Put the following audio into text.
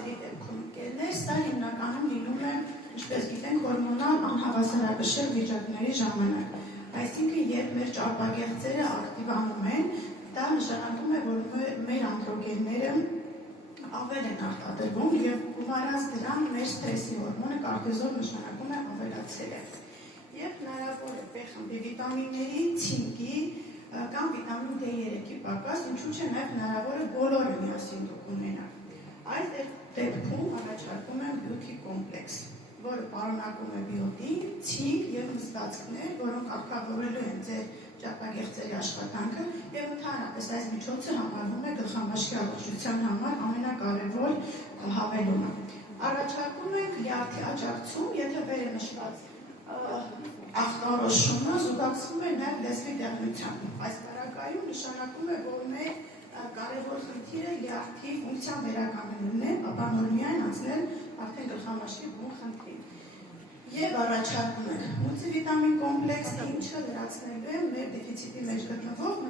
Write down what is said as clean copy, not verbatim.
հարցերի դեպքում ընկերներ, սա հիմնականում լինում է, ինչպես գիտենք, հորմոնալ անհավասարակշիռ վիճակների ժամանակ։ Այսինքն, երբ մեր ճարպագեղձերը ակտիվանում են, դա նշանակում է, որ մեր անդրոգենները ավել են արտադրվում եւ գումարած դրան մեր սթրեսի հորմոնը կորտիզոլ նշանակում է ավելացել է։ Եվ հնարավոր է B-խմբի վիտամինների, ցինկի կամ վիտամին D3-ի պակաս, ինչու՞ չէ նաև հնարավոր է բոլորը միասին դուք ունենաք։ Այս դեպքում առաջարկում եմ բյութի կոմպլեքս, որը պարունակում է բիոտին, ցինկ եւ նստվածքներ, որոնք ակտիվորելու են ձեր ճարպագեղձերի աշխատանքը եւ ընդհանրապես այս միջոցը համարվում է գլխամաշկի առողջության համար ամենակարևոր հավելումը։ Առաջարկում ենք լյարդի աջակցում, եթե վերը նշված ախտորոշումը զուգակցվում է նաև լեզվի դեղնությամբ։ Այս բարակայում նշանակում է, որ մեր կարևոր խնդիրը լյարդի ֆունկցիան վերականգնելն է, ապա նոր միայն անցնել արդեն գլխամաշկի բուն խնդրին։ Եվ առաջարկում ենք մուլտիվիտամին կոմպլեքսը, ինչը լրացնելու է մեր դեֆիցիտի մեջ գտնվող